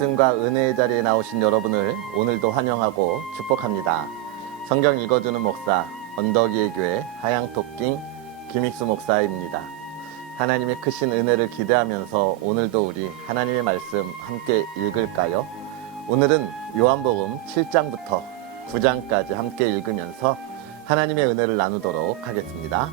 말씀과 은혜의 자리에 나오신 여러분을 오늘도 환영하고 축복합니다. 성경 읽어주는 목사 언덕위의 교회 하양토킹 김익수 목사입니다. 하나님의 크신 은혜를 기대하면서 오늘도 우리 하나님의 말씀 함께 읽을까요? 오늘은 요한복음 7장부터 9장까지 함께 읽으면서 하나님의 은혜를 나누도록 하겠습니다.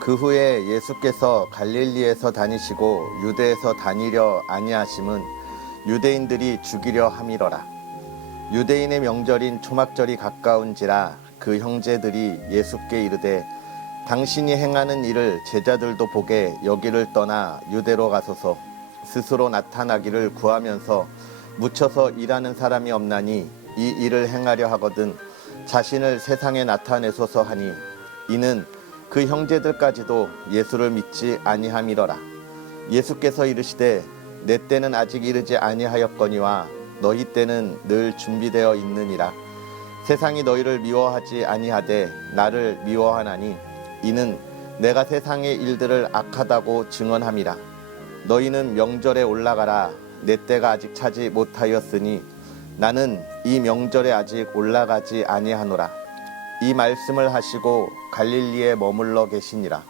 그 후에 예수께서 갈릴리에서 다니시고 유대에서 다니려 아니하심은 유대인들이 죽이려 함이러라. 유대인의 명절인 초막절이 가까운지라 그 형제들이 예수께 이르되 당신이 행하는 일을 제자들도 보게 여기를 떠나 유대로 가소서. 스스로 나타나기를 구하면서 묻혀서 일하는 사람이 없나니 이 일을 행하려 하거든 자신을 세상에 나타내소서 하니 이는 그 형제들까지도 예수를 믿지 아니함이러라. 예수께서 이르시되 내 때는 아직 이르지 아니하였거니와 너희 때는 늘 준비되어 있느니라. 세상이 너희를 미워하지 아니하되 나를 미워하나니 이는 내가 세상의 일들을 악하다고 증언함이라. 너희는 명절에 올라가라. 내 때가 아직 차지 못하였으니 나는 이 명절에 아직 올라가지 아니하노라. 이 말씀을 하시고 갈릴리에 머물러 계시니라.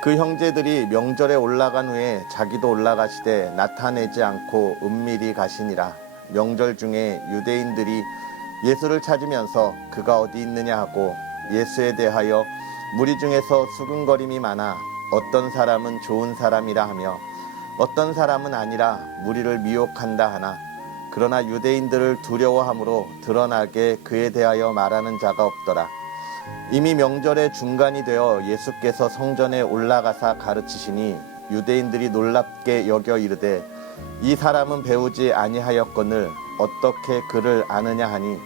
그 형제들이 명절에 올라간 후에 자기도 올라가시되 나타내지 않고 은밀히 가시니라. 명절 중에 유대인들이 예수를 찾으면서 그가 어디 있느냐 하고 예수에 대하여 무리 중에서 수군거림이 많아 어떤 사람은 좋은 사람이라 하며 어떤 사람은 아니라 무리를 미혹한다 하나 그러나 유대인들을 두려워함으로 드러나게 그에 대하여 말하는 자가 없더라. 이미 명절의 중간이 되어 예수께서 성전에 올라가사 가르치시니 유대인들이 놀랍게 여겨 이르되 이 사람은 배우지 아니하였거늘 어떻게 그를 아느냐 하니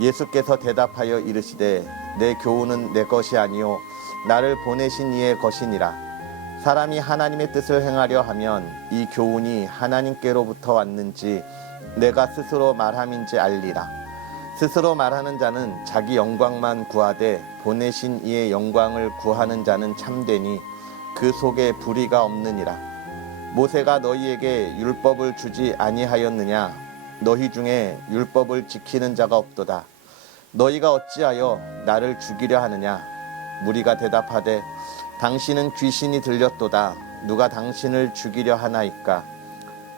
예수께서 대답하여 이르시되 내 교훈은 내 것이 아니요 나를 보내신 이의 것이니라. 사람이 하나님의 뜻을 행하려 하면 이 교훈이 하나님께로부터 왔는지 내가 스스로 말함인지 알리라. 스스로 말하는 자는 자기 영광만 구하되 보내신 이의 영광을 구하는 자는 참되니 그 속에 불의가 없느니라. 모세가 너희에게 율법을 주지 아니하였느냐? 너희 중에 율법을 지키는 자가 없도다. 너희가 어찌하여 나를 죽이려 하느냐? 무리가 대답하되 당신은 귀신이 들렸도다. 누가 당신을 죽이려 하나이까?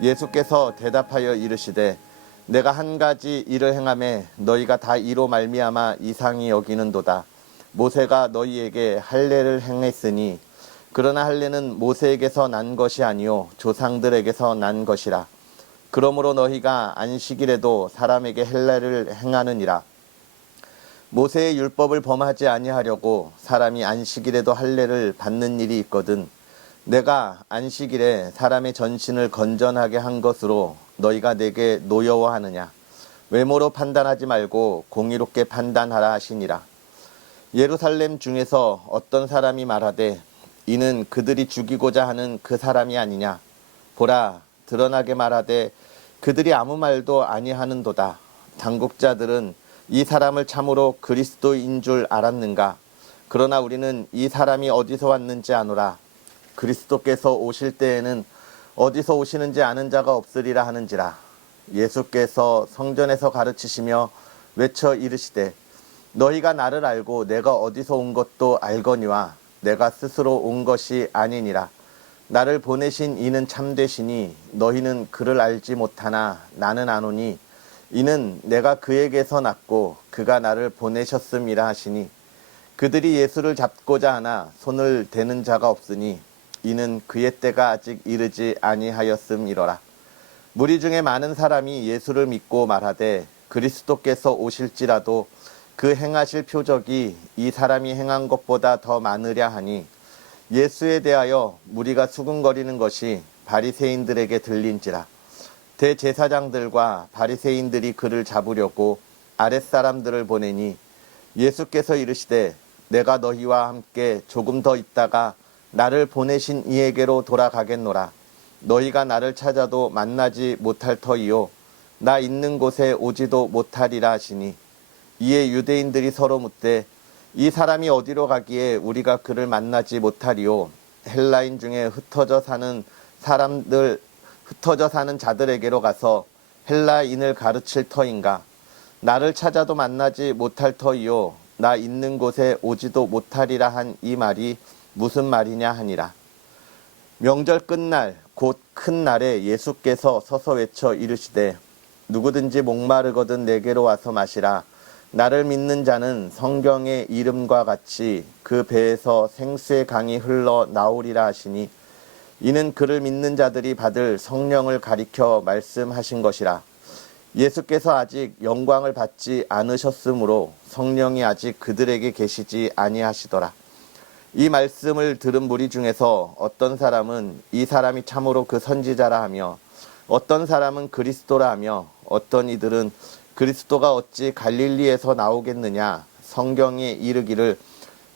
예수께서 대답하여 이르시되 내가 한 가지 일을 행하매 너희가 다 이로 말미암아 이상히 여기는도다. 모세가 너희에게 할례를 행했으니 그러나 할례는 모세에게서 난 것이 아니요 조상들에게서 난 것이라. 그러므로 너희가 안식일에도 사람에게 할례를 행하느니라. 모세의 율법을 범하지 아니하려고 사람이 안식일에도 할례를 받는 일이 있거든 내가 안식일에 사람의 전신을 건전하게 한 것으로 너희가 내게 노여워하느냐? 외모로 판단하지 말고 공의롭게 판단하라 하시니라. 예루살렘 중에서 어떤 사람이 말하되 이는 그들이 죽이고자 하는 그 사람이 아니냐? 보라, 드러나게 말하되 그들이 아무 말도 아니하는도다. 당국자들은 이 사람을 참으로 그리스도인 줄 알았는가? 그러나 우리는 이 사람이 어디서 왔는지 아노라. 그리스도께서 오실 때에는 어디서 오시는지 아는 자가 없으리라 하는지라. 예수께서 성전에서 가르치시며 외쳐 이르시되 너희가 나를 알고 내가 어디서 온 것도 알거니와 내가 스스로 온 것이 아니니라. 나를 보내신 이는 참되시니 너희는 그를 알지 못하나 나는 아노니 이는 내가 그에게서 났고 그가 나를 보내셨음이라 하시니 그들이 예수를 잡고자 하나 손을 대는 자가 없으니 이는 그의 때가 아직 이르지 아니하였음이러라. 무리 중에 많은 사람이 예수를 믿고 말하되 그리스도께서 오실지라도 그 행하실 표적이 이 사람이 행한 것보다 더 많으랴 하니 예수에 대하여 무리가 수군거리는 것이 바리새인들에게 들린지라. 대제사장들과 바리새인들이 그를 잡으려고 아랫사람들을 보내니 예수께서 이르시되 내가 너희와 함께 조금 더 있다가 나를 보내신 이에게로 돌아가겠노라. 너희가 나를 찾아도 만나지 못할 터이요 나 있는 곳에 오지도 못하리라 하시니 이에 유대인들이 서로 묻되 이 사람이 어디로 가기에 우리가 그를 만나지 못하리요 헬라인 중에 흩어져 사는 사람들 흩어져 사는 자들에게로 가서 헬라인을 가르칠 터인가? 나를 찾아도 만나지 못할 터이요 나 있는 곳에 오지도 못하리라 한 이 말이 무슨 말이냐 하니라. 명절 끝날 곧 큰 날에 예수께서 서서 외쳐 이르시되 누구든지 목마르거든 내게로 와서 마시라. 나를 믿는 자는 성경의 이름과 같이 그 배에서 생수의 강이 흘러 나오리라 하시니 이는 그를 믿는 자들이 받을 성령을 가리켜 말씀하신 것이라. 예수께서 아직 영광을 받지 않으셨으므로 성령이 아직 그들에게 계시지 아니하시더라. 이 말씀을 들은 무리 중에서 어떤 사람은 이 사람이 참으로 그 선지자라 하며 어떤 사람은 그리스도라 하며 어떤 이들은 그리스도가 어찌 갈릴리에서 나오겠느냐. 성경에 이르기를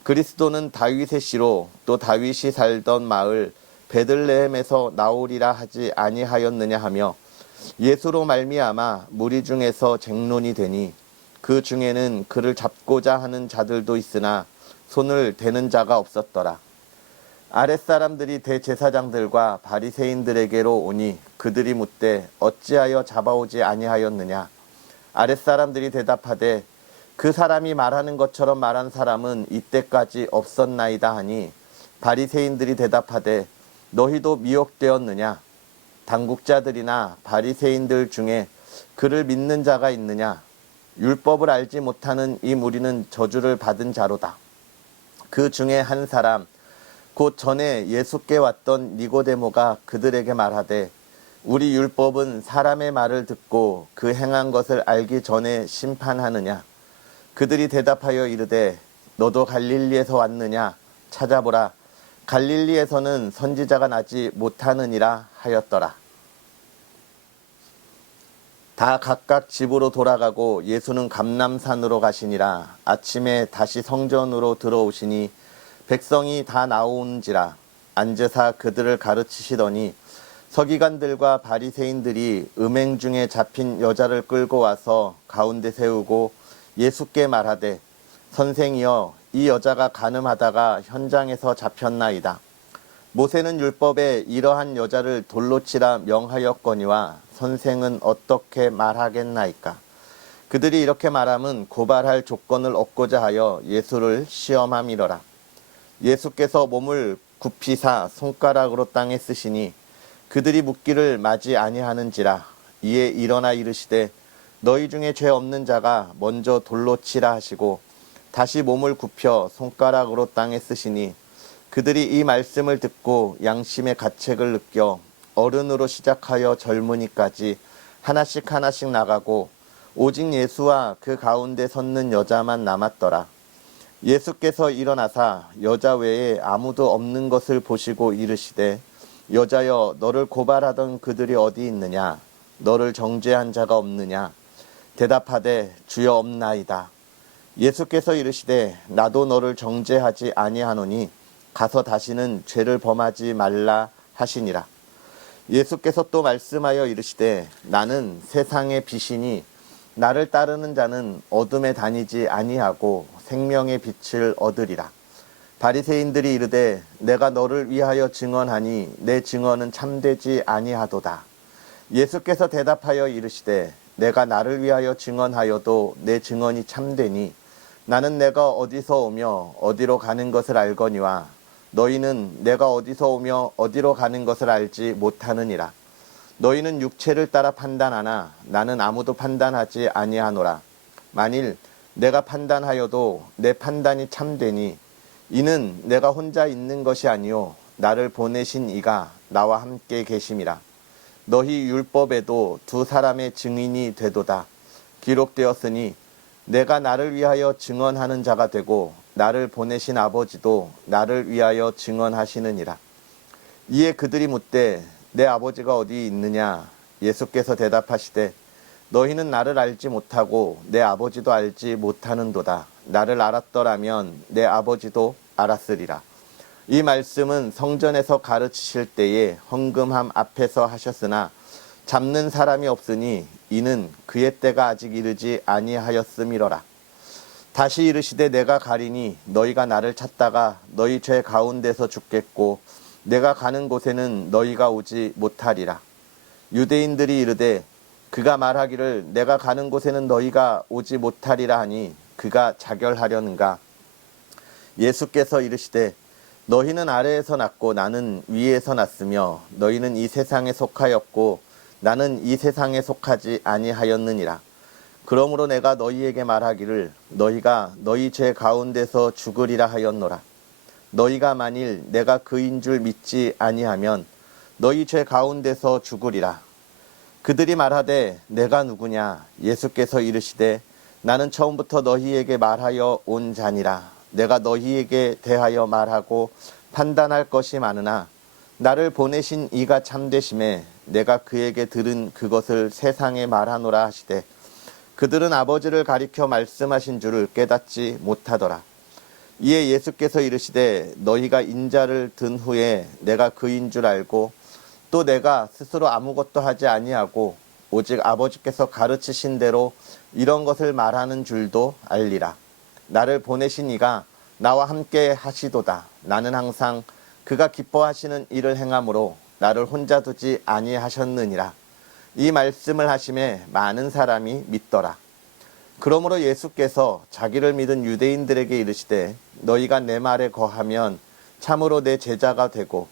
그리스도는 다윗의 씨로 또 다윗이 살던 마을 베들레헴에서 나오리라 하지 아니하였느냐 하며 예수로 말미암아 무리 중에서 쟁론이 되니 그 중에는 그를 잡고자 하는 자들도 있으나 손을 대는 자가 없었더라. 아랫사람들이 대제사장들과 바리새인들에게로 오니 그들이 묻되 어찌하여 잡아오지 아니하였느냐. 아랫사람들이 대답하되 그 사람이 말하는 것처럼 말한 사람은 이때까지 없었나이다 하니 바리새인들이 대답하되 너희도 미혹되었느냐. 당국자들이나 바리새인들 중에 그를 믿는 자가 있느냐. 율법을 알지 못하는 이 무리는 저주를 받은 자로다. 그 중에 한 사람 곧 전에 예수께 왔던 니고데모가 그들에게 말하되 우리 율법은 사람의 말을 듣고 그 행한 것을 알기 전에 심판하느냐. 그들이 대답하여 이르되 너도 갈릴리에서 왔느냐. 찾아보라. 갈릴리에서는 선지자가 나지 못하느니라 하였더라. 다 각각 집으로 돌아가고 예수는 감람산으로 가시니라. 아침에 다시 성전으로 들어오시니 백성이 다 나온지라. 앉으사 그들을 가르치시더니 서기관들과 바리새인들이 음행 중에 잡힌 여자를 끌고 와서 가운데 세우고 예수께 말하되 선생이여 이 여자가 간음하다가 현장에서 잡혔나이다. 모세는 율법에 이러한 여자를 돌로 치라 명하였거니와 선생은 어떻게 말하겠나이까. 그들이 이렇게 말함은 고발할 조건을 얻고자 하여 예수를 시험함이러라. 예수께서 몸을 굽히사 손가락으로 땅에 쓰시니 그들이 묻기를 마지 아니하는지라. 이에 일어나 이르시되 너희 중에 죄 없는 자가 먼저 돌로 치라 하시고 다시 몸을 굽혀 손가락으로 땅에 쓰시니 그들이 이 말씀을 듣고 양심의 가책을 느껴 어른으로 시작하여 젊은이까지 하나씩 하나씩 나가고 오직 예수와 그 가운데 섰는 여자만 남았더라. 예수께서 일어나사 여자 외에 아무도 없는 것을 보시고 이르시되 여자여 너를 고발하던 그들이 어디 있느냐. 너를 정죄한 자가 없느냐. 대답하되 주여 없나이다. 예수께서 이르시되 나도 너를 정죄하지 아니하노니 가서 다시는 죄를 범하지 말라 하시니라. 예수께서 또 말씀하여 이르시되 나는 세상의 빛이니 나를 따르는 자는 어둠에 다니지 아니하고 생명의 빛을 얻으리라. 바리새인들이 이르되 내가 너를 위하여 증언하니 내 증언은 참되지 아니하도다. 예수께서 대답하여 이르시되 내가 나를 위하여 증언하여도 내 증언이 참되니 나는 내가 어디서 오며 어디로 가는 것을 알거니와 너희는 내가 어디서 오며 어디로 가는 것을 알지 못하느니라. 너희는 육체를 따라 판단하나 나는 아무도 판단하지 아니하노라. 만일 내가 판단하여도 내 판단이 참되니 이는 내가 혼자 있는 것이 아니요 나를 보내신 이가 나와 함께 계심이라. 너희 율법에도 두 사람의 증인이 되도다. 기록되었으니 내가 나를 위하여 증언하는 자가 되고 나를 보내신 아버지도 나를 위하여 증언하시느니라. 이에 그들이 묻되 내 아버지가 어디 있느냐. 예수께서 대답하시되 너희는 나를 알지 못하고 내 아버지도 알지 못하는도다. 나를 알았더라면 내 아버지도 알았으리라. 이 말씀은 성전에서 가르치실 때에 헌금함 앞에서 하셨으나 잡는 사람이 없으니 이는 그의 때가 아직 이르지 아니하였음이로라. 다시 이르시되 내가 가리니 너희가 나를 찾다가 너희 죄 가운데서 죽겠고 내가 가는 곳에는 너희가 오지 못하리라. 유대인들이 이르되 그가 말하기를 내가 가는 곳에는 너희가 오지 못하리라 하니 그가 자결하려는가. 예수께서 이르시되 너희는 아래에서 났고 나는 위에서 났으며 너희는 이 세상에 속하였고 나는 이 세상에 속하지 아니하였느니라. 그러므로 내가 너희에게 말하기를 너희가 너희 죄 가운데서 죽으리라 하였노라. 너희가 만일 내가 그인 줄 믿지 아니하면 너희 죄 가운데서 죽으리라. 그들이 말하되 내가 누구냐. 예수께서 이르시되 나는 처음부터 너희에게 말하여 온 자니라. 내가 너희에게 대하여 말하고 판단할 것이 많으나 나를 보내신 이가 참되심에 내가 그에게 들은 그것을 세상에 말하노라 하시되 그들은 아버지를 가리켜 말씀하신 줄을 깨닫지 못하더라. 이에 예수께서 이르시되 너희가 인자를 든 후에 내가 그인 줄 알고 또 내가 스스로 아무것도 하지 아니하고 오직 아버지께서 가르치신 대로 이런 것을 말하는 줄도 알리라. 나를 보내신 이가 나와 함께 하시도다. 나는 항상 그가 기뻐하시는 일을 행함으로 나를 혼자 두지 아니하셨느니라. 이 말씀을 하심에 많은 사람이 믿더라. 그러므로 예수께서 자기를 믿은 유대인들에게 이르시되 너희가 내 말에 거하면 참으로 내 제자가 되고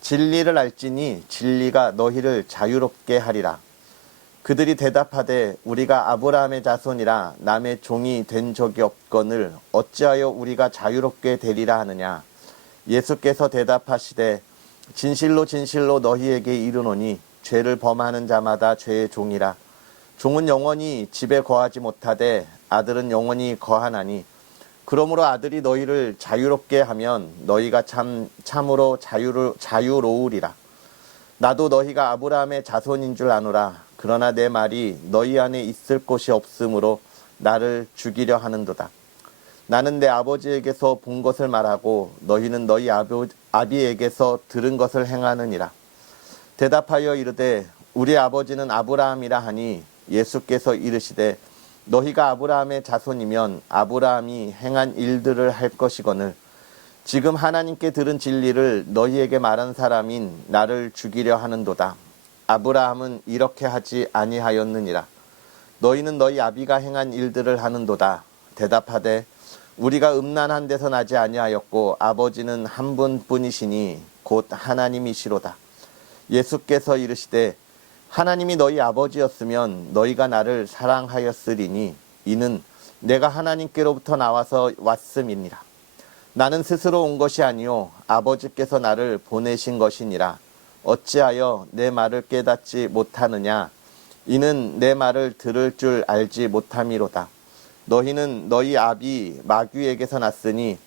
진리를 알지니 진리가 너희를 자유롭게 하리라. 그들이 대답하되 우리가 아브라함의 자손이라 남의 종이 된 적이 없거늘 어찌하여 우리가 자유롭게 되리라 하느냐. 예수께서 대답하시되 진실로 진실로 너희에게 이르노니 죄를 범하는 자마다 죄의 종이라. 종은 영원히 집에 거하지 못하되 아들은 영원히 거하나니 그러므로 아들이 너희를 자유롭게 하면 너희가 참으로 자유로우리라. 나도 너희가 아브라함의 자손인 줄 아노라. 그러나 내 말이 너희 안에 있을 곳이 없으므로 나를 죽이려 하는도다. 나는 내 아버지에게서 본 것을 말하고 너희는 너희 아비에게서 들은 것을 행하느니라. 대답하여 이르되 우리 아버지는 아브라함이라 하니 예수께서 이르시되 너희가 아브라함의 자손이면 아브라함이 행한 일들을 할 것이거늘 지금 하나님께 들은 진리를 너희에게 말한 사람인 나를 죽이려 하는도다. 아브라함은 이렇게 하지 아니하였느니라. 너희는 너희 아비가 행한 일들을 하는도다. 대답하되 우리가 음란한 데서 나지 아니하였고 아버지는 한 분뿐이시니 곧 하나님이시로다. 예수께서 이르시되 하나님이 너희 아버지였으면 너희가 나를 사랑하였으리니 이는 내가 하나님께로부터 나와서 왔음이니라. 나는 스스로 온 것이 아니요 아버지께서 나를 보내신 것이니라. 어찌하여 내 말을 깨닫지 못하느냐. 이는 내 말을 들을 줄 알지 못함이로다. 너희는 너희 아비 마귀에게서 났으니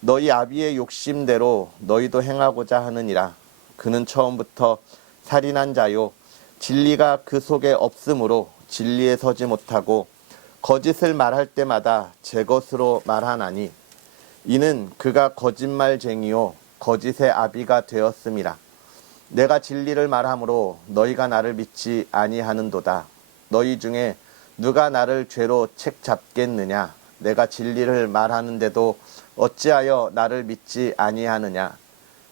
너희 아비의 욕심대로 너희도 행하고자 하느니라. 그는 처음부터 살인한 자요 진리가 그 속에 없으므로 진리에 서지 못하고 거짓을 말할 때마다 제 것으로 말하나니 이는 그가 거짓말쟁이요 거짓의 아비가 되었음이라. 내가 진리를 말하므로 너희가 나를 믿지 아니하는도다. 너희 중에 누가 나를 죄로 책 잡겠느냐. 내가 진리를 말하는데도 어찌하여 나를 믿지 아니하느냐.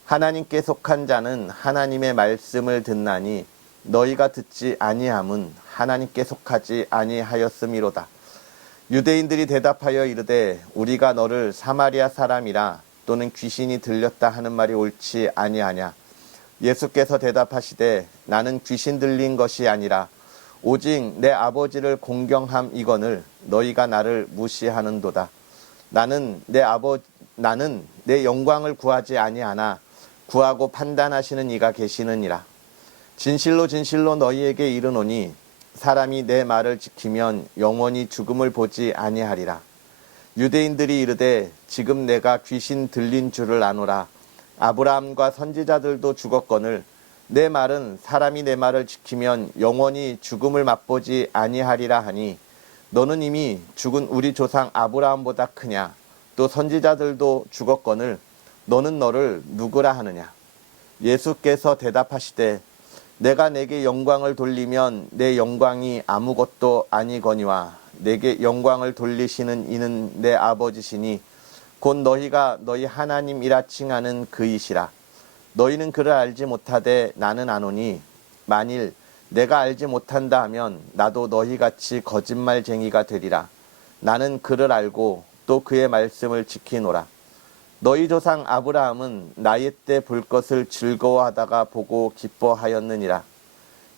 하나님께 속한 자는 하나님의 말씀을 듣나니 너희가 듣지 아니함은 하나님께 속하지 아니하였음이로다. 유대인들이 대답하여 이르되 우리가 너를 사마리아 사람이라 또는 귀신이 들렸다 하는 말이 옳지 아니하냐. 예수께서 대답하시되 나는 귀신 들린 것이 아니라 오직 내 아버지를 공경함이거늘 너희가 나를 무시하는도다. 나는 내 영광을 구하지 아니하나 구하고 판단하시는 이가 계시느니라. 진실로 진실로 너희에게 이르노니 사람이 내 말을 지키면 영원히 죽음을 보지 아니하리라. 유대인들이 이르되 지금 내가 귀신 들린 줄을 아노라. 아브라함과 선지자들도 죽었거늘 내 말은 사람이 내 말을 지키면 영원히 죽음을 맛보지 아니하리라 하니 너는 이미 죽은 우리 조상 아브라함보다 크냐. 또 선지자들도 죽었거늘 너는 너를 누구라 하느냐. 예수께서 대답하시되 내가 내게 영광을 돌리면 내 영광이 아무것도 아니거니와 내게 영광을 돌리시는 이는 내 아버지시니 곧 너희가 너희 하나님이라 칭하는 그이시라. 너희는 그를 알지 못하되 나는 아노니 만일 내가 알지 못한다 하면 나도 너희같이 거짓말쟁이가 되리라. 나는 그를 알고 또 그의 말씀을 지키노라. 너희 조상 아브라함은 나이 때 볼 것을 즐거워하다가 보고 기뻐하였느니라.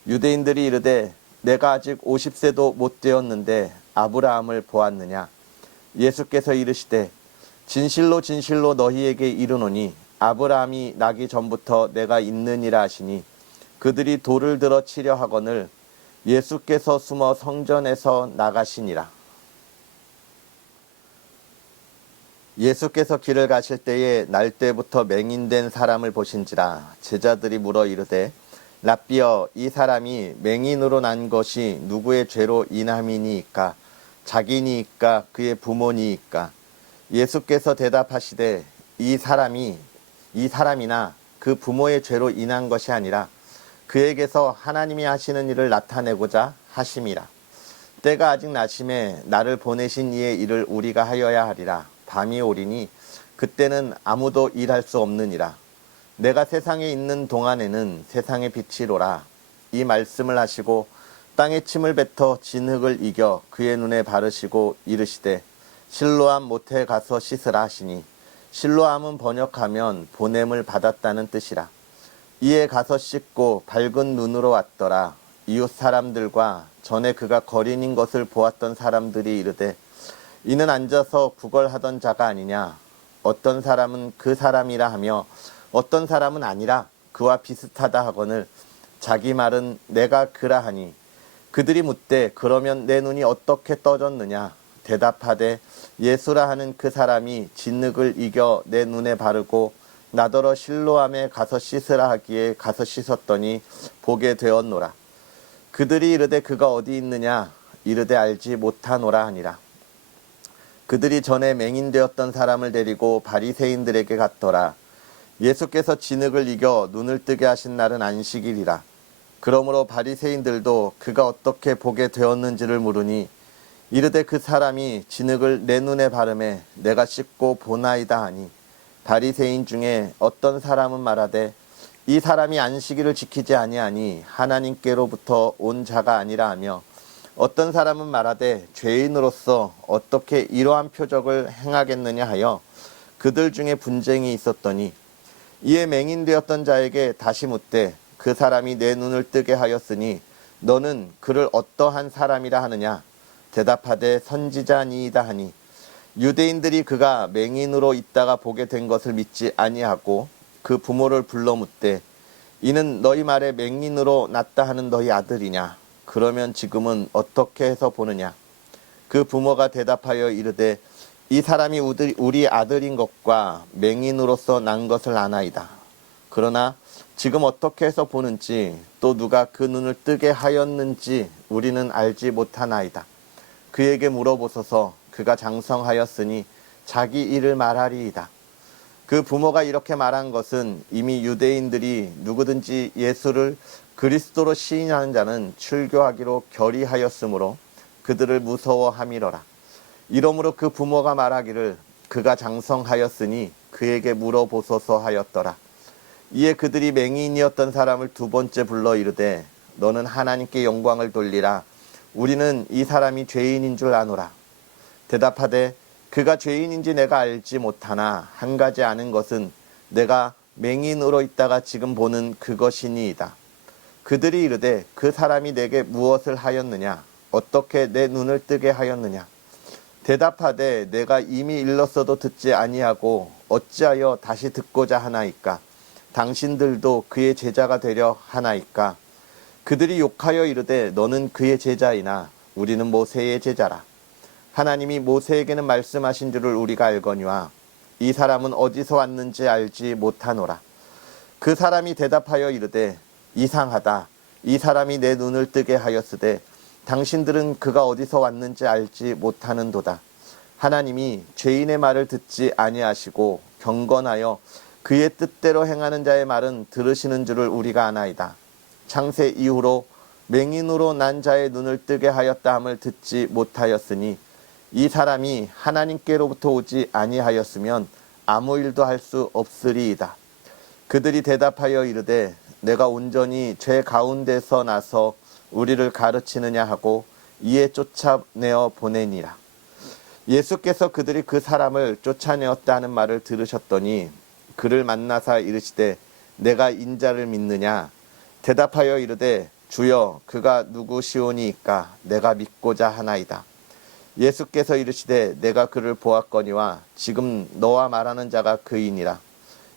유대인들이 이르되 내가 아직 50세도 못 되었는데 아브라함을 보았느냐. 예수께서 이르시되 진실로 진실로 너희에게 이르노니 아브라함이 나기 전부터 내가 있느니라 하시니 그들이 돌을 들어 치려 하거늘 예수께서 숨어 성전에서 나가시니라. 예수께서 길을 가실 때에 날때부터 맹인된 사람을 보신지라. 제자들이 물어 이르되 랍비여, 이 사람이 맹인으로 난 것이 누구의 죄로 인함이니이까? 자기니이까 그의 부모니이까? 예수께서 대답하시되 이 사람이나 그 부모의 죄로 인한 것이 아니라 그에게서 하나님이 하시는 일을 나타내고자 하심이라. 때가 아직 나심에 나를 보내신 이의 일을 우리가 하여야 하리라. 밤이 오리니 그때는 아무도 일할 수 없느니라. 내가 세상에 있는 동안에는 세상의 빛이로라. 이 말씀을 하시고 땅에 침을 뱉어 진흙을 이겨 그의 눈에 바르시고 이르시되 실로암 못에 가서 씻으라 하시니 실로암은 번역하면 보냄을 받았다는 뜻이라. 이에 가서 씻고 밝은 눈으로 왔더라. 이웃 사람들과 전에 그가 거린인 것을 보았던 사람들이 이르되 이는 앉아서 구걸하던 자가 아니냐. 어떤 사람은 그 사람이라 하며 어떤 사람은 아니라 그와 비슷하다 하거늘 자기 말은 내가 그라 하니 그들이 묻되 그러면 내 눈이 어떻게 떠졌느냐. 대답하되 예수라 하는 그 사람이 진흙을 이겨 내 눈에 바르고 나더러 실로암에 가서 씻으라 하기에 가서 씻었더니 보게 되었노라. 그들이 이르되 그가 어디 있느냐. 이르되 알지 못하노라 하니라. 그들이 전에 맹인되었던 사람을 데리고 바리새인들에게 갔더라. 예수께서 진흙을 이겨 눈을 뜨게 하신 날은 안식일이라. 그러므로 바리새인들도 그가 어떻게 보게 되었는지를 물으니 이르되 그 사람이 진흙을 내 눈에 바르매 내가 씻고 보나이다 하니 바리새인 중에 어떤 사람은 말하되 이 사람이 안식일을 지키지 아니하니 하나님께로부터 온 자가 아니라 하며 어떤 사람은 말하되 죄인으로서 어떻게 이러한 표적을 행하겠느냐 하여 그들 중에 분쟁이 있었더니 이에 맹인되었던 자에게 다시 묻되 그 사람이 내 눈을 뜨게 하였으니 너는 그를 어떠한 사람이라 하느냐. 대답하되 선지자니이다 하니 유대인들이 그가 맹인으로 있다가 보게 된 것을 믿지 아니하고 그 부모를 불러 묻되 이는 너희 말에 맹인으로 났다 하는 너희 아들이냐. 그러면 지금은 어떻게 해서 보느냐. 그 부모가 대답하여 이르되 이 사람이 우리 아들인 것과 맹인으로서 난 것을 아나이다. 그러나 지금 어떻게 해서 보는지 또 누가 그 눈을 뜨게 하였는지 우리는 알지 못하나이다. 그에게 물어보소서. 그가 장성하였으니 자기 일을 말하리이다. 그 부모가 이렇게 말한 것은 이미 유대인들이 누구든지 예수를 그리스도로 시인하는 자는 출교하기로 결의하였으므로 그들을 무서워함이러라. 이러므로 그 부모가 말하기를 그가 장성하였으니 그에게 물어보소서 하였더라. 이에 그들이 맹인이었던 사람을 두 번째 불러 이르되 너는 하나님께 영광을 돌리라. 우리는 이 사람이 죄인인 줄 아노라. 대답하되 그가 죄인인지 내가 알지 못하나 한 가지 아는 것은 내가 맹인으로 있다가 지금 보는 그것이니이다. 그들이 이르되 그 사람이 내게 무엇을 하였느냐. 어떻게 내 눈을 뜨게 하였느냐. 대답하되 내가 이미 일렀어도 듣지 아니하고 어찌하여 다시 듣고자 하나이까. 당신들도 그의 제자가 되려 하나이까. 그들이 욕하여 이르되 너는 그의 제자이나 우리는 모세의 제자라. 하나님이 모세에게는 말씀하신 줄을 우리가 알거니와 이 사람은 어디서 왔는지 알지 못하노라. 그 사람이 대답하여 이르되 이상하다. 이 사람이 내 눈을 뜨게 하였으되 당신들은 그가 어디서 왔는지 알지 못하는도다. 하나님이 죄인의 말을 듣지 아니하시고 경건하여 그의 뜻대로 행하는 자의 말은 들으시는 줄을 우리가 아나이다. 창세 이후로 맹인으로 난 자의 눈을 뜨게 하였다 함을 듣지 못하였으니 이 사람이 하나님께로부터 오지 아니하였으면 아무 일도 할 수 없으리이다. 그들이 대답하여 이르되 내가 온전히 죄 가운데서 나서 우리를 가르치느냐 하고 이에 쫓아내어 보내니라. 예수께서 그들이 그 사람을 쫓아내었다는 말을 들으셨더니 그를 만나사 이르시되 내가 인자를 믿느냐? 대답하여 이르되 주여 그가 누구시오니이까 내가 믿고자 하나이다. 예수께서 이르시되 내가 그를 보았거니와 지금 너와 말하는 자가 그이니라.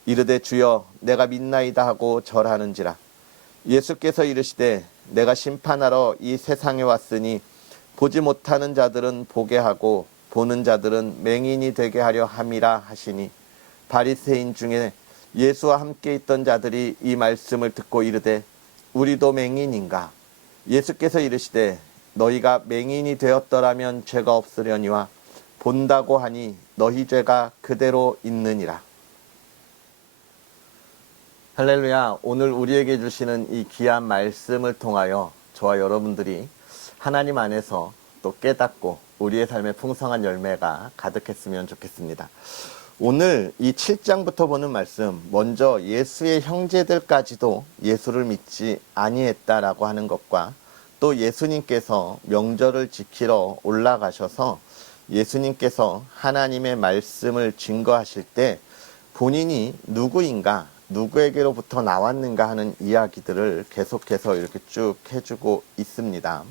이르되 주여 내가 믿나이다 하고 절하는지라. 예수께서 이르시되 내가 심판하러 이 세상에 왔으니 보지 못하는 자들은 보게 하고 보는 자들은 맹인이 되게 하려 함이라 하시니 바리새인 중에 예수와 함께 있던 자들이 이 말씀을 듣고 이르되 우리도 맹인인가? 예수께서 이르시되 너희가 맹인이 되었더라면 죄가 없으려니와 본다고 하니 너희 죄가 그대로 있느니라. 할렐루야. 오늘 우리에게 주시는 이 귀한 말씀을 통하여 저와 여러분들이 하나님 안에서 또 깨닫고 우리의 삶에 풍성한 열매가 가득했으면 좋겠습니다. 오늘 이 7장부터 보는 말씀, 먼저 예수의 형제들까지도 예수를 믿지 아니했다라고 하는 것과 또 예수님께서 명절을 지키러 올라가셔서 예수님께서 하나님의 말씀을 증거하실 때 본인이 누구인가, 누구에게로부터 나왔는가 하는 이야기들을 계속해서 이렇게 쭉 해주고 있습니다.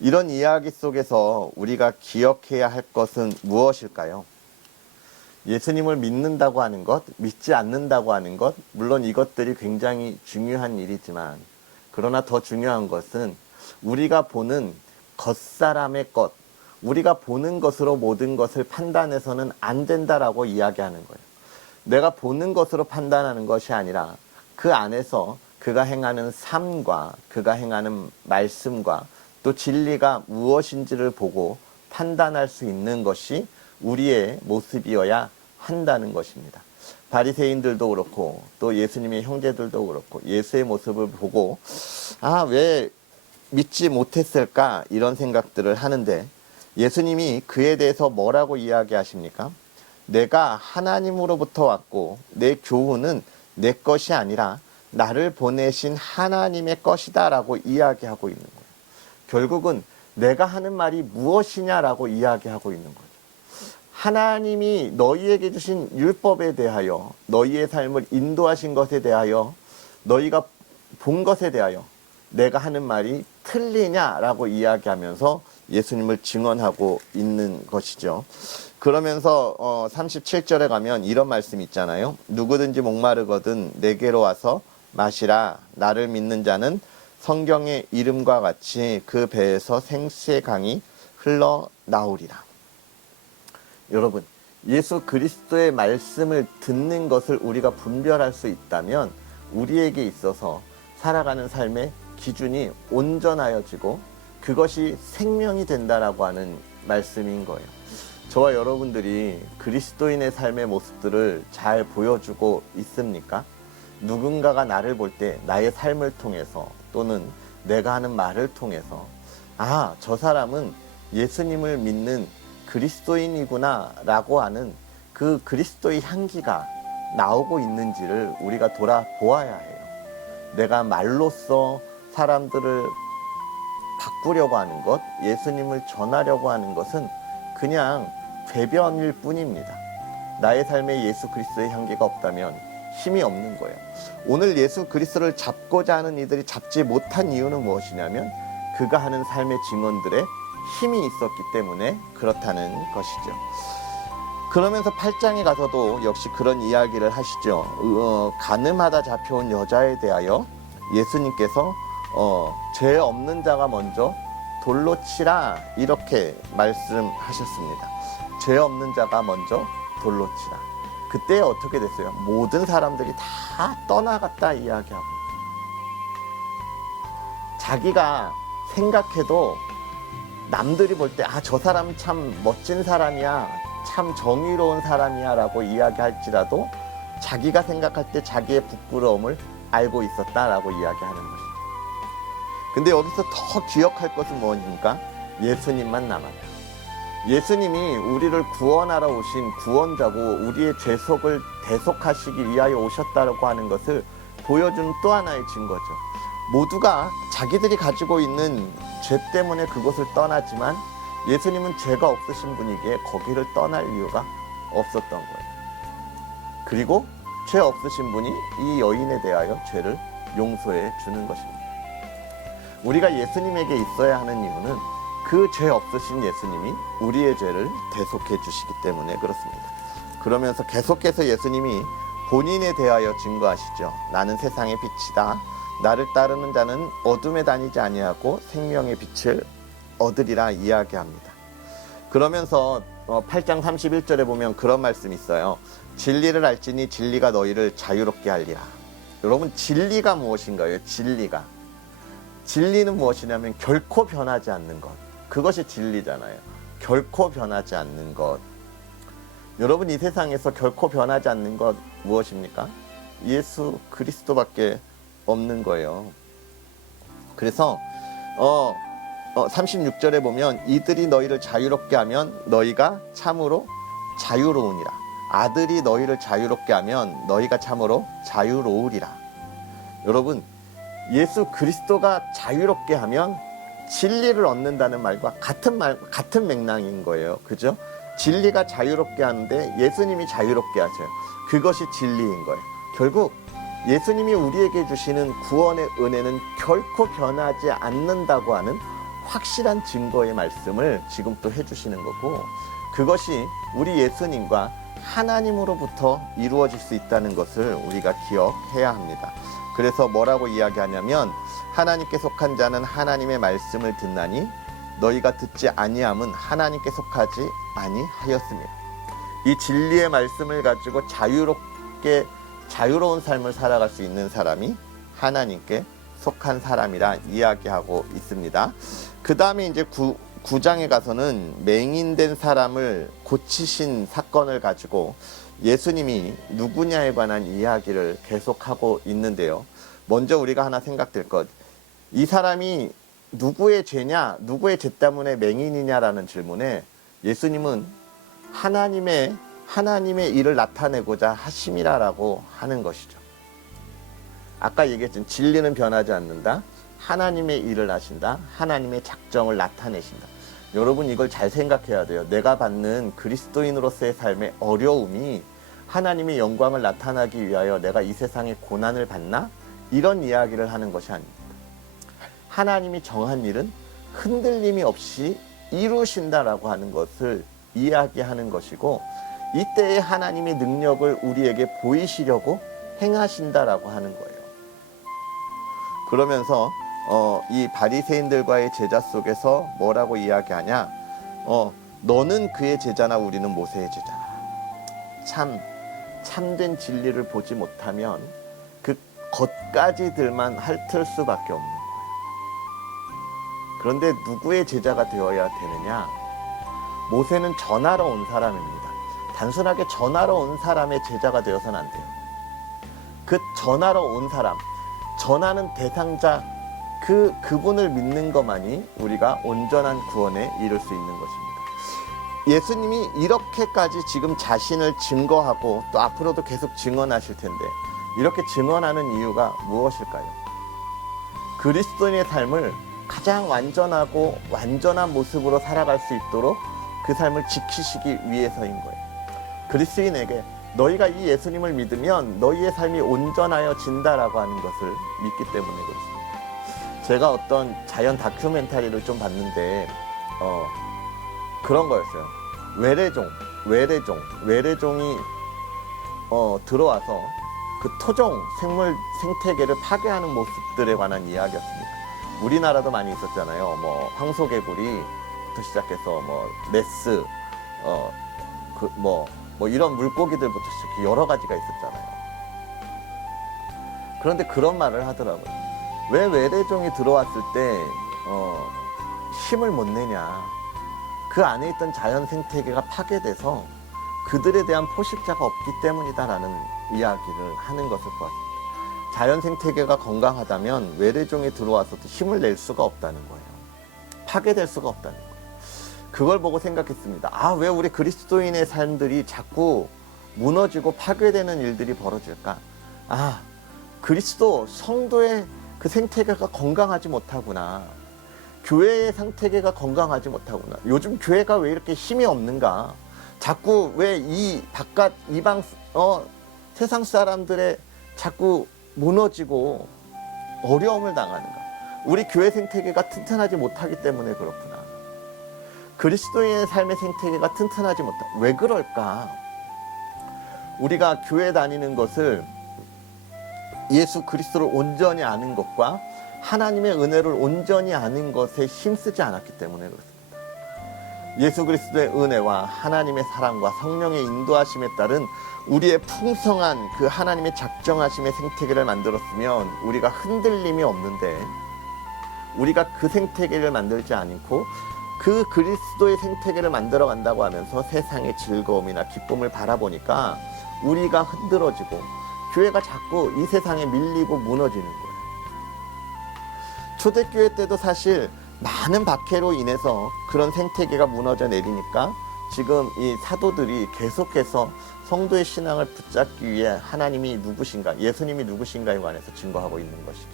이런 이야기 속에서 우리가 기억해야 할 것은 무엇일까요? 예수님을 믿는다고 하는 것, 믿지 않는다고 하는 것, 물론 이것들이 굉장히 중요한 일이지만 그러나 더 중요한 것은 우리가 보는 겉사람의 것, 우리가 보는 것으로 모든 것을 판단해서는 안 된다라고 이야기하는 거예요. 내가 보는 것으로 판단하는 것이 아니라 그 안에서 그가 행하는 삶과 그가 행하는 말씀과 또 진리가 무엇인지를 보고 판단할 수 있는 것이 우리의 모습이어야 한다는 것입니다. 바리새인들도 그렇고 또 예수님의 형제들도 그렇고 예수의 모습을 보고 왜 믿지 못했을까 이런 생각들을 하는데 예수님이 그에 대해서 뭐라고 이야기하십니까? 내가 하나님으로부터 왔고 내 교훈은 내 것이 아니라 나를 보내신 하나님의 것이다 라고 이야기하고 있는 거예요. 결국은 내가 하는 말이 무엇이냐라고 이야기하고 있는 거죠. 하나님이 너희에게 주신 율법에 대하여 너희의 삶을 인도하신 것에 대하여 너희가 본 것에 대하여 내가 하는 말이 틀리냐라고 이야기하면서 예수님을 증언하고 있는 것이죠. 그러면서 37절에 가면 이런 말씀이 있잖아요. 누구든지 목마르거든 내게로 와서 마시라. 나를 믿는 자는 성경의 이름과 같이 그 배에서 생수의 강이 흘러나오리라. 여러분, 예수 그리스도의 말씀을 듣는 것을 우리가 분별할 수 있다면 우리에게 있어서 살아가는 삶의 기준이 온전하여지고 그것이 생명이 된다라고 하는 말씀인 거예요. 저와 여러분들이 그리스도인의 삶의 모습들을 잘 보여주고 있습니까? 누군가가 나를 볼 때 나의 삶을 통해서 또는 내가 하는 말을 통해서 저 사람은 예수님을 믿는 그리스도인이구나 라고 하는 그 그리스도의 향기가 나오고 있는지를 우리가 돌아보아야 해요. 내가 말로써 사람들을 바꾸려고 하는 것, 예수님을 전하려고 하는 것은 그냥 궤변일 뿐입니다. 나의 삶에 예수 그리스도의 향기가 없다면 힘이 없는 거예요. 오늘 예수 그리스도를 잡고자 하는 이들이 잡지 못한 이유는 무엇이냐면 그가 하는 삶의 증언들에 힘이 있었기 때문에 그렇다는 것이죠. 그러면서 8장에 가서도 역시 그런 이야기를 하시죠. 가늠하다 잡혀온 여자에 대하여 예수님께서 죄 없는 자가 먼저 돌로 치라 이렇게 말씀하셨습니다. 죄 없는 자가 먼저 돌로 치라. 그때 어떻게 됐어요? 모든 사람들이 다 떠나갔다 이야기하고 자기가 생각해도 남들이 볼 때 저 사람 참 멋진 사람이야, 참 정의로운 사람이야 라고 이야기할지라도 자기가 생각할 때 자기의 부끄러움을 알고 있었다라고 이야기하는 것입니다. 근데 여기서 더 기억할 것은 무엇입니까? 예수님만 남았다. 예수님이 우리를 구원하러 오신 구원자고 우리의 죄속을 대속하시기 위하여 오셨다고 하는 것을 보여준 또 하나의 증거죠. 모두가 자기들이 가지고 있는 죄 때문에 그곳을 떠나지만 예수님은 죄가 없으신 분이기에 거기를 떠날 이유가 없었던 거예요. 그리고 죄 없으신 분이 이 여인에 대하여 죄를 용서해 주는 것입니다. 우리가 예수님에게 있어야 하는 이유는 그 죄 없으신 예수님이 우리의 죄를 대속해 주시기 때문에 그렇습니다. 그러면서 계속해서 예수님이 본인에 대하여 증거하시죠. 나는 세상의 빛이다. 나를 따르는 자는 어둠에 다니지 아니하고 생명의 빛을 얻으리라 이야기합니다. 그러면서 8장 31절에 보면 그런 말씀이 있어요. 진리를 알지니 진리가 너희를 자유롭게 하리라. 여러분, 진리가 무엇인가요? 진리는 무엇이냐면 결코 변하지 않는 것. 그것이 진리잖아요. 결코 변하지 않는 것. 여러분, 이 세상에서 결코 변하지 않는 것 무엇입니까? 예수 그리스도밖에 없는 거예요. 그래서 36절에 보면 이들이 너희를 자유롭게 하면 너희가 참으로 자유로우니라. 아들이 너희를 자유롭게 하면 너희가 참으로 자유로우리라. 여러분, 예수 그리스도가 자유롭게 하면 진리를 얻는다는 말과 같은 맥락인 거예요. 그죠? 진리가 자유롭게 하는데 예수님이 자유롭게 하세요. 그것이 진리인 거예요. 결국 예수님이 우리에게 주시는 구원의 은혜는 결코 변하지 않는다고 하는 확실한 증거의 말씀을 지금 또 해주시는 거고, 그것이 우리 예수님과 하나님으로부터 이루어질 수 있다는 것을 우리가 기억해야 합니다. 그래서 뭐라고 이야기하냐면 하나님께 속한 자는 하나님의 말씀을 듣나니 너희가 듣지 아니함은 하나님께 속하지 아니하였습니다. 이 진리의 말씀을 가지고 자유로운 삶을 살아갈 수 있는 사람이 하나님께 속한 사람이라 이야기하고 있습니다. 그 다음에 이제 9장에 가서는 맹인된 사람을 고치신 사건을 가지고 예수님이 누구냐에 관한 이야기를 계속하고 있는데요. 먼저 우리가 하나 생각될 것, 이 사람이 누구의 죄냐, 누구의 죄 때문에 맹인이냐라는 질문에 예수님은 하나님의 일을 나타내고자 하심이라고 하는 것이죠. 아까 얘기했던 진리는 변하지 않는다. 하나님의 일을 하신다. 하나님의 작정을 나타내신다. 여러분, 이걸 잘 생각해야 돼요. 내가 받는 그리스도인으로서의 삶의 어려움이 하나님의 영광을 나타나기 위하여 내가 이 세상에 고난을 받나? 이런 이야기를 하는 것이 아닙니다. 하나님이 정한 일은 흔들림이 없이 이루신다라고 하는 것을 이야기하는 것이고, 이때의 하나님의 능력을 우리에게 보이시려고 행하신다라고 하는 거예요. 그러면서 이 바리새인들과의 제자 속에서 뭐라고 이야기하냐? 너는 그의 제자나 우리는 모세의 제자라. 참된 진리를 보지 못하면 그 겉가지들만 핥을 수밖에 없는 거예요. 그런데 누구의 제자가 되어야 되느냐? 모세는 전하러 온 사람입니다. 단순하게 전하러 온 사람의 제자가 되어서는 안 돼요. 그 전하러 온 사람, 전하는 대상자, 그분을 믿는 것만이 우리가 온전한 구원에 이를 수 있는 것입니다. 예수님이 이렇게까지 지금 자신을 증거하고 또 앞으로도 계속 증언하실 텐데, 이렇게 증언하는 이유가 무엇일까요? 그리스도인의 삶을 가장 완전하고 완전한 모습으로 살아갈 수 있도록 그 삶을 지키시기 위해서인 거예요. 그리스도인에게 너희가 이 예수님을 믿으면 너희의 삶이 온전하여진다라고 하는 것을 믿기 때문에 그렇습니다. 제가 어떤 자연 다큐멘터리를 좀 봤는데 그런 거였어요. 외래종이 들어와서 그 토종 생물 생태계를 파괴하는 모습들에 관한 이야기였습니다. 우리나라도 많이 있었잖아요. 뭐 황소개구리부터 시작해서 뭐 메스, 뭐 이런 물고기들부터 시작해 여러 가지가 있었잖아요. 그런데 그런 말을 하더라고요. 왜 외래종이 들어왔을 때 힘을 못 내냐? 그 안에 있던 자연 생태계가 파괴돼서 그들에 대한 포식자가 없기 때문이다라는 이야기를 하는 것을 보았습니다. 자연 생태계가 건강하다면 외래종이 들어와서도 힘을 낼 수가 없다는 거예요. 파괴될 수가 없다는 거예요. 그걸 보고 생각했습니다. 아, 왜 우리 그리스도인의 삶들이 자꾸 무너지고 파괴되는 일들이 벌어질까? 아, 그리스도 성도의 그 생태계가 건강하지 못하구나. 교회의 생태계가 건강하지 못하구나. 요즘 교회가 왜 이렇게 힘이 없는가? 자꾸 왜 이 바깥 이방 세상 사람들의 자꾸 무너지고 어려움을 당하는가? 우리 교회 생태계가 튼튼하지 못하기 때문에 그렇구나. 그리스도인의 삶의 생태계가 튼튼하지 못하. 왜 그럴까? 우리가 교회 다니는 것을 예수 그리스도를 온전히 아는 것과 하나님의 은혜를 온전히 아는 것에 힘쓰지 않았기 때문에 그렇습니다. 예수 그리스도의 은혜와 하나님의 사랑과 성령의 인도하심에 따른 우리의 풍성한 그 하나님의 작정하심의 생태계를 만들었으면 우리가 흔들림이 없는데, 우리가 그 생태계를 만들지 않고 그 그리스도의 생태계를 만들어 간다고 하면서 세상의 즐거움이나 기쁨을 바라보니까 우리가 흔들어지고 교회가 자꾸 이 세상에 밀리고 무너지는 거예요. 초대교회 때도 사실 많은 박해로 인해서 그런 생태계가 무너져 내리니까 지금 이 사도들이 계속해서 성도의 신앙을 붙잡기 위해 하나님이 누구신가, 예수님이 누구신가에 관해서 증거하고 있는 것이죠.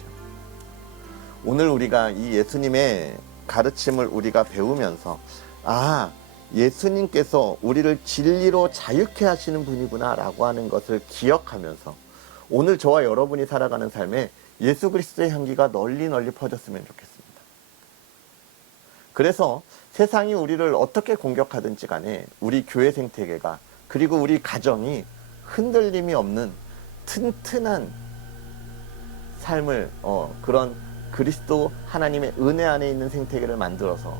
오늘 우리가 이 예수님의 가르침을 우리가 배우면서, 아, 예수님께서 우리를 진리로 자유케 하시는 분이구나 라고 하는 것을 기억하면서 오늘 저와 여러분이 살아가는 삶에 예수 그리스도의 향기가 널리 퍼졌으면 좋겠습니다. 그래서 세상이 우리를 어떻게 공격하든지 간에 우리 교회 생태계가, 그리고 우리 가정이 흔들림이 없는 튼튼한 삶을 그런 그리스도 하나님의 은혜 안에 있는 생태계를 만들어서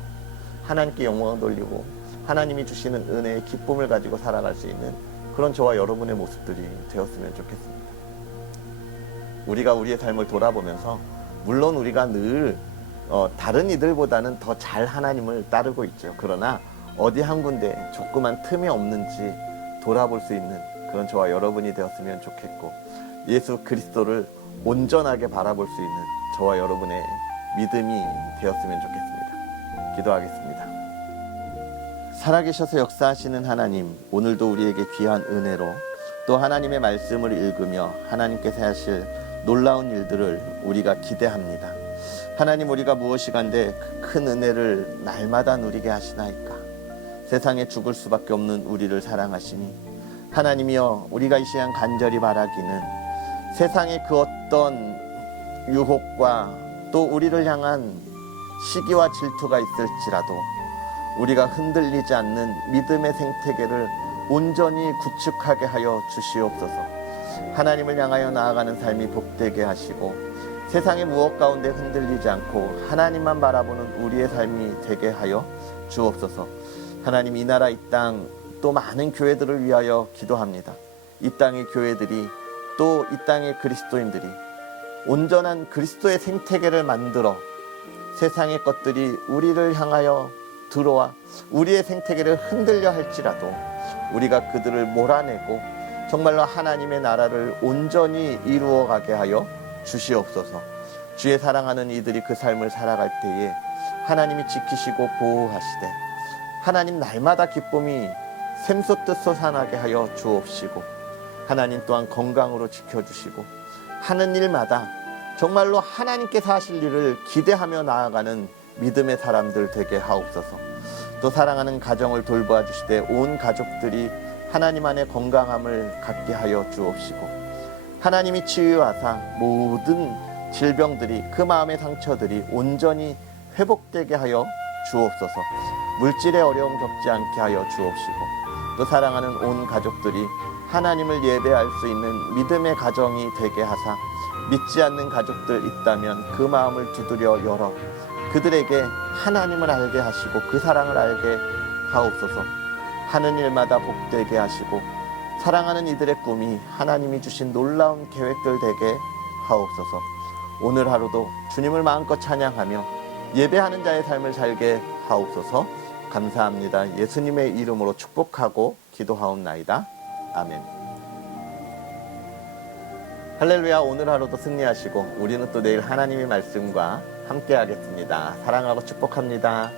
하나님께 영광을 돌리고 하나님이 주시는 은혜의 기쁨을 가지고 살아갈 수 있는 그런 저와 여러분의 모습들이 되었으면 좋겠습니다. 우리가 우리의 삶을 돌아보면서 물론 우리가 늘 다른 이들보다는 더 잘 하나님을 따르고 있죠. 그러나 어디 한 군데 조그만 틈이 없는지 돌아볼 수 있는 그런 저와 여러분이 되었으면 좋겠고, 예수 그리스도를 온전하게 바라볼 수 있는 저와 여러분의 믿음이 되었으면 좋겠습니다. 기도하겠습니다. 살아계셔서 역사하시는 하나님, 오늘도 우리에게 귀한 은혜로 또 하나님의 말씀을 읽으며 하나님께서 하실 놀라운 일들을 우리가 기대합니다. 하나님, 우리가 무엇이간데 큰 은혜를 날마다 누리게 하시나이까. 세상에 죽을 수밖에 없는 우리를 사랑하시니 하나님이여, 우리가 이 시간 간절히 바라기는 세상의 그 어떤 유혹과 또 우리를 향한 시기와 질투가 있을지라도 우리가 흔들리지 않는 믿음의 생태계를 온전히 구축하게 하여 주시옵소서. 하나님을 향하여 나아가는 삶이 복되게 하시고 세상의 무엇 가운데 흔들리지 않고 하나님만 바라보는 우리의 삶이 되게 하여 주옵소서. 하나님, 이 나라 이 땅 또 많은 교회들을 위하여 기도합니다. 이 땅의 교회들이 또 이 땅의 그리스도인들이 온전한 그리스도의 생태계를 만들어 세상의 것들이 우리를 향하여 들어와 우리의 생태계를 흔들려 할지라도 우리가 그들을 몰아내고 정말로 하나님의 나라를 온전히 이루어가게 하여 주시옵소서. 주의 사랑하는 이들이 그 삶을 살아갈 때에 하나님이 지키시고 보호하시되 하나님 날마다 기쁨이 샘솟듯 솟아나게 하여 주옵시고, 하나님 또한 건강으로 지켜주시고 하는 일마다 정말로 하나님께서 하실 일을 기대하며 나아가는 믿음의 사람들 되게 하옵소서. 또 사랑하는 가정을 돌보아 주시되 온 가족들이 하나님 안에 건강함을 갖게 하여 주옵시고, 하나님이 치유하사 모든 질병들이, 그 마음의 상처들이 온전히 회복되게 하여 주옵소서. 물질의 어려움 겪지 않게 하여 주옵시고, 또 사랑하는 온 가족들이 하나님을 예배할 수 있는 믿음의 가정이 되게 하사 믿지 않는 가족들 있다면 그 마음을 두드려 열어 그들에게 하나님을 알게 하시고 그 사랑을 알게 하옵소서. 하는 일마다 복되게 하시고 사랑하는 이들의 꿈이 하나님이 주신 놀라운 계획들 되게 하옵소서. 오늘 하루도 주님을 마음껏 찬양하며 예배하는 자의 삶을 살게 하옵소서. 감사합니다. 예수님의 이름으로 축복하고 기도하옵나이다. 아멘. 할렐루야. 오늘 하루도 승리하시고 우리는 또 내일 하나님의 말씀과 함께 하겠습니다. 사랑하고 축복합니다.